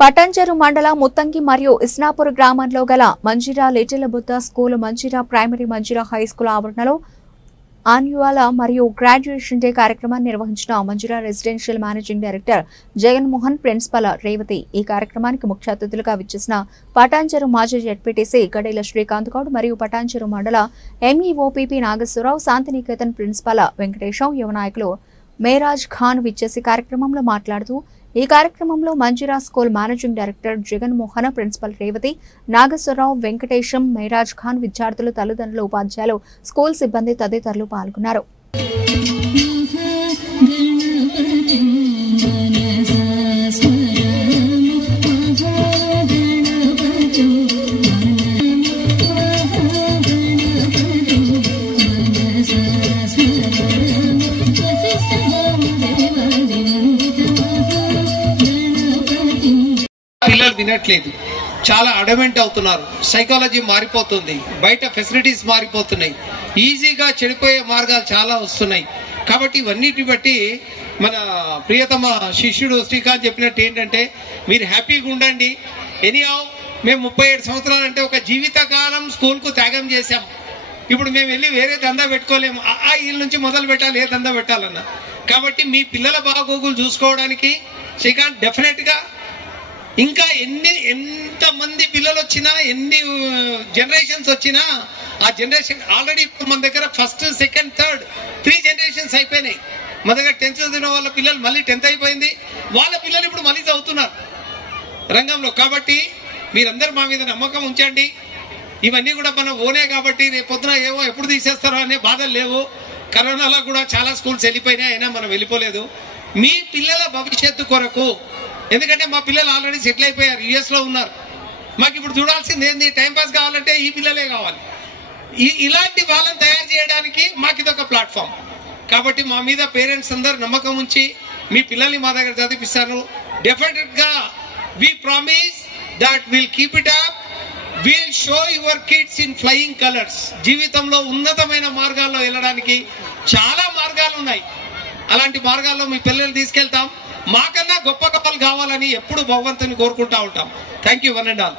పటాన్చెరు మండల ముత్తంగి మరియు ఇస్నాపూర్ గ్రామంలో గల Manjira little Buddha school, Manjira primary, Manjira high school ఆవరణలో యాన్యువల్ మరియు గ్రాడ్యుయేషన్ డే కార్యక్రమాన్ని నిర్వహించిన Manjira residential managing director Jaganmohan, principal Revathi ఈ కార్యక్రమానికి ముఖ్య అతిథులుగా విచ్చేసిన పటాన్చెరు మాజీ జెడ్పీటీసీ గడేల శ్రీకాంత్ గౌడ్ మరియు పటాన్చెరు మండల ఎంఈఓపీపీ నాగేశ్వరరావు, శాంతినికేతన్ ప్రిన్సిపల్ వెంకటేశం, యువ నాయకులు మేరాజ్ ఖాన్ విచ్చేసి కార్యక్రమంలో మాట్లాడుతూ ఈ కార్యక్రమంలో Manjira school managing director Jaganmohan, principal Revathi, Nageswara Rao, Venkatesham, Meraj Khan, విద్యార్థులు, తల్లిదండ్రులు, ఉపాధ్యాయులు, స్కూల్ సిబ్బంది తదితరులు పాల్గొన్నారు. పిల్లలు వినట్లేదు, చాలా అడమెంట్ అవుతున్నారు, సైకాలజీ మారిపోతుంది, బయట ఫెసిలిటీస్ మారిపోతున్నాయి, ఈజీగా చెడిపోయే మార్గాలు చాలా వస్తున్నాయి. కాబట్టి ఇవన్నిటిని బట్టి మన ప్రియతమ శిష్యుడు శ్రీకాంత్ చెప్పినట్టు ఏంటంటే, మీరు హ్యాపీగా ఉండండి. ఎనీహౌ మేము 37 సంవత్సరాలు అంటే ఒక జీవితకాలం స్కూల్కు త్యాగం చేశాం. ఇప్పుడు మేము వెళ్ళి వేరే దందా పెట్టుకోలేము. వీళ్ళ నుంచి మొదలు పెట్టాలి ఏ దందా పెట్టాలన్నా. కాబట్టి మీ పిల్లల బాగోగులు చూసుకోవడానికి శ్రీకాంత్ డెఫినెట్గా ఇంకా ఎంతమంది పిల్లలు వచ్చినా, ఎన్ని జనరేషన్స్ వచ్చినా, ఆ జనరేషన్ ఆల్రెడీ మన దగ్గర ఫస్ట్, సెకండ్, థర్డ్ 3 జనరేషన్స్ అయిపోయినాయి. మన దగ్గర 10th చదివిన వాళ్ళ పిల్లలు మళ్ళీ 10th అయిపోయింది, వాళ్ళ పిల్లలు ఇప్పుడు మళ్ళీ చదువుతున్నారు రంగంలో. కాబట్టి మీరందరూ మా మీద నమ్మకం ఉంచండి. ఇవన్నీ కూడా మనం ఓనే కాబట్టి రేపు పొద్దున ఏవో ఎప్పుడు తీసేస్తారో అనే బాధలు లేవు. కరోనాలో కూడా చాలా స్కూల్స్ వెళ్ళిపోయినాయి, అయినా మనం వెళ్ళిపోలేదు. మీ పిల్లల భవిష్యత్తు కొరకు, ఎందుకంటే మా పిల్లలు ఆల్రెడీ సెటిల్ అయిపోయారు, యుఎస్లో ఉన్నారు. మాకు ఇప్పుడు చూడాల్సింది ఏంది, టైంపాస్ కావాలంటే ఈ పిల్లలే కావాలి. ఇలాంటి వాళ్ళని తయారు చేయడానికి మాకు ఇదొక ప్లాట్ఫామ్. కాబట్టి మా మీద పేరెంట్స్ అందరూ నమ్మకం ఉంచి మీ పిల్లల్ని మా దగ్గర చదివిస్తాను. Definitely we promise that will keep it up, will show your kids in flying colours. జీవితంలో ఉన్నతమైన మార్గాల్లో వెళ్ళడానికి చాలా మార్గాలు ఉన్నాయి. అలాంటి మార్గాల్లో మీ పిల్లల్ని తీసుకెళ్తాం. మాకన్నా గొప్ప కథలు కావాలని ఎప్పుడు భగవంతుని కోరుకుంటా ఉంటాం. Thank you one and all.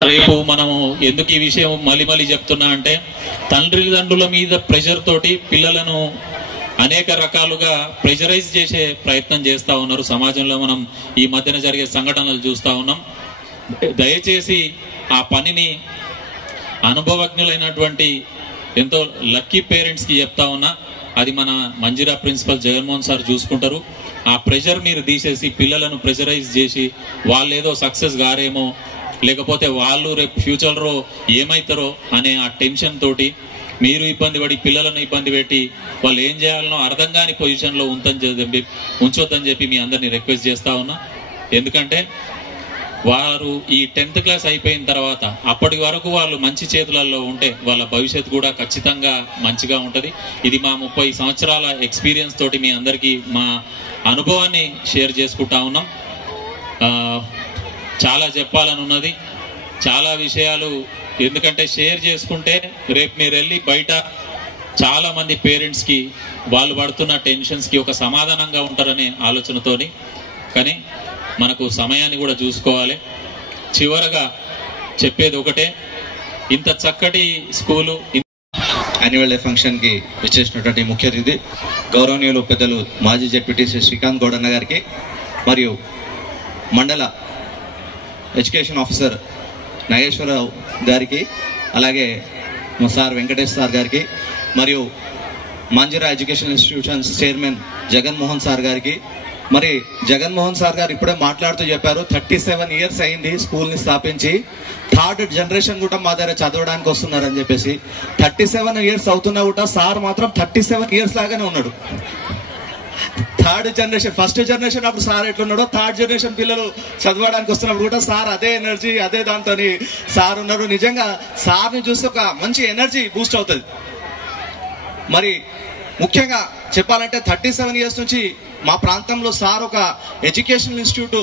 రేపు మనము ఎందుకు ఈ విషయం మళ్ళీ చెప్తున్నా అంటే, తల్లిదండ్రుల మీద ప్రెషర్ తోటి పిల్లలను అనేక రకాలుగా ప్రెషరైజ్ చేసే ప్రయత్నం చేస్తా ఉన్నారు. సమాజంలో మనం ఈ మధ్యన జరిగే సంఘటనలు చూస్తా ఉన్నాం. దయచేసి ఆ పనిని అనుభవజ్ఞులైనటువంటి ఎంతో లక్కీ పేరెంట్స్ కి చెప్తా ఉన్నా, అది మన మంజిరా ప్రిన్సిపల్ జగన్మోహన్ సార్ చూసుకుంటారు. ఆ ప్రెషర్ మీరు తీసేసి పిల్లలను ప్రెషరైజ్ చేసి వాళ్ళు ఏదో సక్సెస్ గారేమో, లేకపోతే వాళ్ళు రేపు ఫ్యూచర్లో ఏమవుతారో అనే ఆ టెన్షన్ తోటి మీరు ఇబ్బంది పడి పిల్లలను ఇబ్బంది పెట్టి వాళ్ళు ఏం చేయాలనో అర్థం కాని పొజిషన్లో ఉంచొద్దని చెప్పి మీ అందరినీ రిక్వెస్ట్ చేస్తా ఉన్నా. ఎందుకంటే వారు ఈ 10th క్లాస్ అయిపోయిన తర్వాత అప్పటి వరకు వాళ్ళు మంచి చేతులలో ఉంటే వాళ్ళ భవిష్యత్తు కూడా ఖచ్చితంగా మంచిగా ఉంటుంది. ఇది మా 30 సంవత్సరాల ఎక్స్పీరియన్స్ తోటి మీ అందరికీ మా అనుభవాన్ని షేర్ చేసుకుంటా ఉన్నాం. చాలా చెప్పాలని ఉన్నది, చాలా విషయాలు. ఎందుకంటే షేర్ చేసుకుంటే రేపు మీరు వెళ్ళి బయట చాలా మంది పేరెంట్స్ కి వాళ్ళు పడుతున్న టెన్షన్స్ కి ఒక సమాధానంగా ఉంటారనే ఆలోచనతోని. కానీ మనకు సమయాన్ని కూడా చూసుకోవాలి. చివరగా చెప్పేది ఒకటే, ఇంత చక్కటి స్కూలు యాన్యువల్ డే ఫంక్షన్ కి వచ్చేసినటువంటి ముఖ్య అతిథి గౌరవనీయులు పెద్దలు మాజీ జెడ్పీటీసీ శ్రీకాంత్ గౌడన్న గారికి, మరియు మండల ఎడ్యుకేషన్ ఆఫీసర్ నాగేశ్వరరావు గారికి, అలాగే మా సార్ వెంకటేష్ సార్ గారికి, మరియు Manjeera education institutions chairman Jaganmohan sir గారికి. మరి జగన్మోహన్ సార్ గారు ఇప్పుడే మాట్లాడుతూ చెప్పారు 37 ఇయర్స్ అయింది స్కూల్ని స్థాపించి, 3rd జనరేషన్ కూడా మా దగ్గర చదవడానికి వస్తున్నారని చెప్పేసి. 37 ఇయర్స్ అవుతున్నా కూడా సార్ మాత్రం 37 ఇయర్స్ లాగానే ఉన్నాడు. 3rd జనరేషన్, ఫస్ట్ జనరేషన్ అప్పుడు సార్ ఎట్లున్నాడో 3rd జనరేషన్ పిల్లలు చదవడానికి వస్తున్నప్పుడు కూడా సార్ అదే ఎనర్జీ, అదే దాంతో సార్ ఉన్నాడు. నిజంగా సార్ని చూస్తే ఒక మంచి ఎనర్జీ బూస్ట్ అవుతుంది. మరి ముఖ్యంగా చెప్పాలంటే 37 ఇయర్స్ నుంచి మా ప్రాంతంలో సార్ ఒక ఎడ్యుకేషనల్ ఇన్స్టిట్యూట్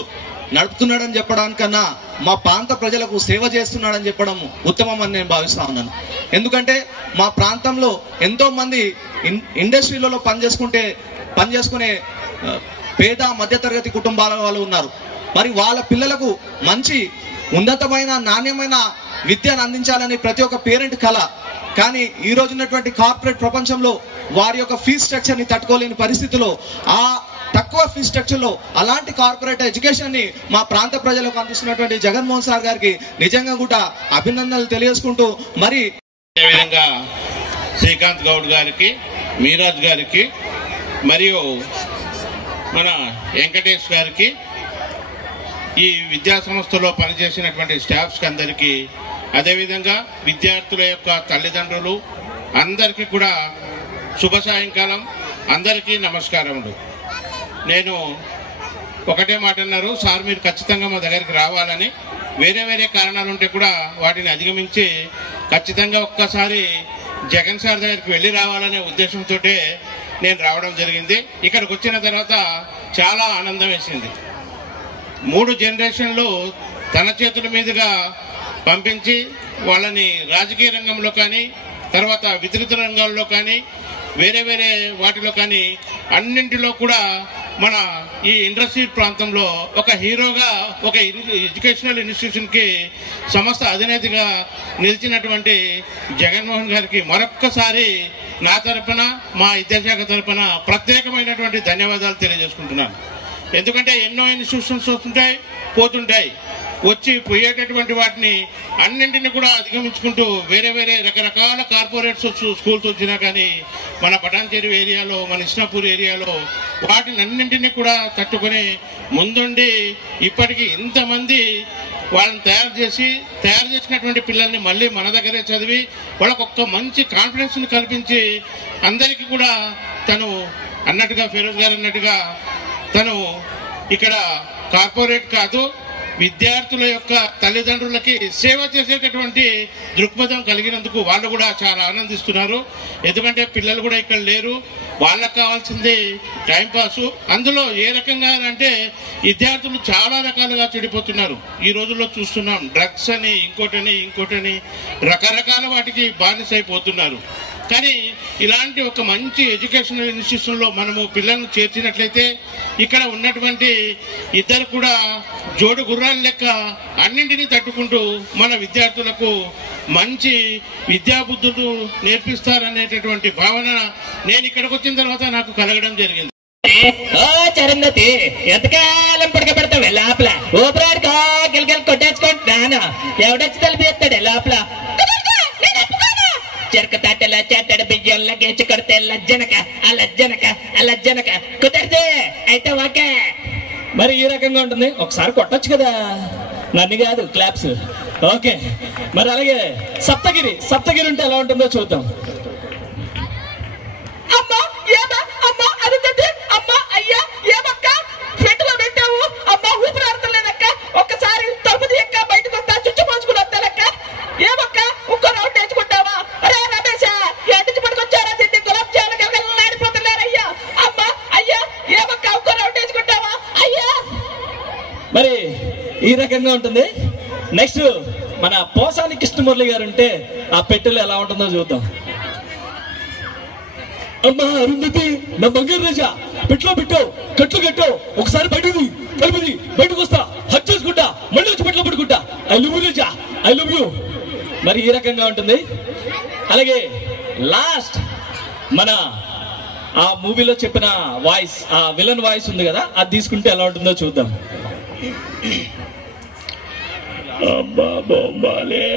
నడుపుతున్నాడని చెప్పడానికన్నా మా ప్రాంత ప్రజలకు సేవ చేస్తున్నాడని చెప్పడం ఉత్తమం అని నేను భావిస్తా ఉన్నాను. ఎందుకంటే మా ప్రాంతంలో ఎంతో మంది ఇండస్ట్రీలలో పనిచేసుకునే పేద మధ్యతరగతి కుటుంబాల వాళ్ళు ఉన్నారు. మరి వాళ్ళ పిల్లలకు మంచి ఉన్నతమైన నాణ్యమైన విద్యను అందించాలని ప్రతి ఒక్క పేరెంట్ కల. కానీ ఈ రోజు ఉన్నటువంటి కార్పొరేట్ ప్రపంచంలో వారి యొక్క ఫీజ్ స్ట్రక్చర్ ని తట్టుకోలేని పరిస్థితిలో, ఆ తక్కువ ఫీజ్ స్ట్రక్చర్ లో అలాంటి కార్పొరేట్ ఎడ్యుకేషన్ ని మా ప్రాంత ప్రజలకు అందిస్తున్నటువంటి జగన్మోహన్ సార్ గారికి నిజంగా కూడా అభినందనలు తెలియజేసుకుంటూ, మరి అదేవిధంగా శ్రీకాంత్ గౌడ్ గారికి, మీరాజ్ గారికి, మరియు మన వెంకటేష్ గారికి, ఈ విద్యా సంస్థలో పనిచేసినటువంటి స్టాఫ్స్ అందరికీ, అదేవిధంగా విద్యార్థుల యొక్క తల్లిదండ్రులు అందరికీ కూడా శుభ సాయంకాలం. అందరికీ నమస్కారములు. నేను ఒకటే మాట అన్నారు సార్, మీరు ఖచ్చితంగా మా దగ్గరికి రావాలని. వేరే వేరే కారణాలు ఉంటే కూడా వాటిని అధిగమించి ఖచ్చితంగా ఒక్కసారి జగన్ సార్ దగ్గరికి వెళ్ళి రావాలనే ఉద్దేశంతో నేను రావడం జరిగింది. ఇక్కడికి వచ్చిన తర్వాత చాలా ఆనందం వేసింది. 3 జనరేషన్లు తన చేతుల మీదుగా పంపించి వాళ్ళని రాజకీయ రంగంలో కానీ, తర్వాత విద్యుత్ రంగాల్లో కానీ, వేరే వేరే వాటిలో కానీ అన్నింటిలో కూడా మన ఈ ఇండస్ట్రీ ప్రాంతంలో ఒక హీరోగా, ఒక ఎడ్యుకేషనల్ ఇన్స్టిట్యూషన్ కి సంస్థ అధినేతగా నిలిచినటువంటి జగన్మోహన్ గారికి మరొక్కసారి నా తరపున, మా విద్యాశాఖ తరపున ప్రత్యేకమైనటువంటి ధన్యవాదాలు తెలియజేసుకుంటున్నాను. ఎందుకంటే ఎన్నో ఇన్స్టిట్యూషన్స్ వస్తుంటాయి, పోతుంటాయి. వచ్చి పోయేటటువంటి వాటిని అన్నింటినీ కూడా అధిగమించుకుంటూ వేరే వేరే రకరకాల కార్పొరేట్స్ స్కూల్స్ వచ్చినా కానీ మన పటాన్చేరు ఏరియాలో, మన ఇస్నాపూర్ ఏరియాలో వాటిని అన్నింటినీ కూడా తట్టుకొని ముందుండి ఇప్పటికీ ఇంతమంది వాళ్ళని తయారు చేసినటువంటి పిల్లల్ని మళ్ళీ మన దగ్గరే చదివి వాళ్ళకు ఒక్క మంచి కాన్ఫిడెన్స్ని కల్పించి అందరికీ కూడా తను అన్నట్టుగా, ఫిరోజ్ గారు అన్నట్టుగా, తను ఇక్కడ కార్పొరేట్ కాదు, విద్యార్థుల యొక్క తల్లిదండ్రులకి సేవ చేసేటటువంటి దృక్పథం కలిగినందుకు వాళ్ళు కూడా చాలా ఆనందిస్తున్నారు. ఎందుకంటే పిల్లలు కూడా ఇక్కడ లేరు, వాళ్ళకు కావాల్సింది టైంపాసు. అందులో ఏ రకంగా అంటే విద్యార్థులు చాలా రకాలుగా చెడిపోతున్నారు. ఈ రోజుల్లో చూస్తున్నాం, డ్రగ్స్ అని, ఇంకోటని రకరకాల వాటికి బానిసైపోతున్నారు. కానీ ఇలాంటి ఒక మంచి ఎడ్యుకేషనల్ ఇన్స్టిట్యూషన్లో మనము పిల్లలను చేర్చినట్లయితే ఇక్కడ ఉన్నటువంటి ఇద్దరు కూడా జోడు గుర్రాల లెక్క అన్నింటినీ తట్టుకుంటూ మన విద్యార్థులకు మంచి విద్యాబుద్ధులు నేర్పిస్తారనేటటువంటి భావన నేను ఇక్కడికి వచ్చిన తర్వాత నాకు కలగడం జరిగింది. చరణతి ఎంతకాలం పడకబెడతావు లోపల ఊపిరాడుకో గిలగిల కొట్టేసుకుంటున్నాను. ఎవడొచ్చి తలుపు ఎత్తాడు లోపల చెరక తాటలా చేతాడు బియ్యం లగేసి కొడితే లజ్జనక కుదరదే అయితే ఓకే. మరి ఈ రకంగా ఉంటుంది, ఒకసారి కొట్టొచ్చు కదా, నన్ను కాదు క్లాప్స్. ఓకే, మరి అలాగే సప్తగిరి ఉంటే ఎలా ఉంటుందో చూద్దాం. అమ్మా ఏమా అమ్మా అరుంధతి అమ్మా అయ్యా ఏమక్క ఫ్రంట్ లో పెట్టావు అమ్మా ఊపిరాడతలేదక్క ఒక్కసారి ఈ రకంగా ఉంటుంది. నెక్స్ట్ మన పోసాని కృష్ణమురళి గారు ఉంటే ఆ పెట్టెలు ఎలా ఉంటుందో చూద్దాం. అమ్మా అరుంధతి, నా బంగారు రాజా, పెట్లో పెట్టావు, కట్లు కట్టావు, ఒకసారి బయటది కలుపుది, బయటకు వస్తా, హక్ చేసుకుంటా, మళ్ళీ వచ్చి పెట్లో పడుకుంటా, I love you Raja, I love you. మరి ఈ రకంగా ఉంటుంది. అలాగే లాస్ట్ మన ఆ మూవీలో చెప్పిన వాయిస్, ఆ విలన్ వాయిస్ ఉంది కదా, అది తీసుకుంటే ఎలా ఉంటుందో చూద్దాం. అమ్మా బొమ్మాలే,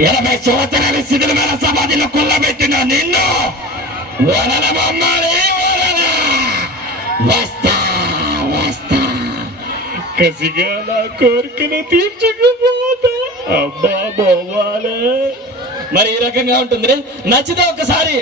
80 సంవత్సరాల శిథిలమైన సమాధిలో కుల్లబెట్టిన నిన్ను వస్తా వస్తా కసిగా నా కోరికను తీర్చకపోతా. అబ్బా బొమ్మాలే. మరి ఈ రకంగా ఉంటుంది. నచ్చితే ఒకసారి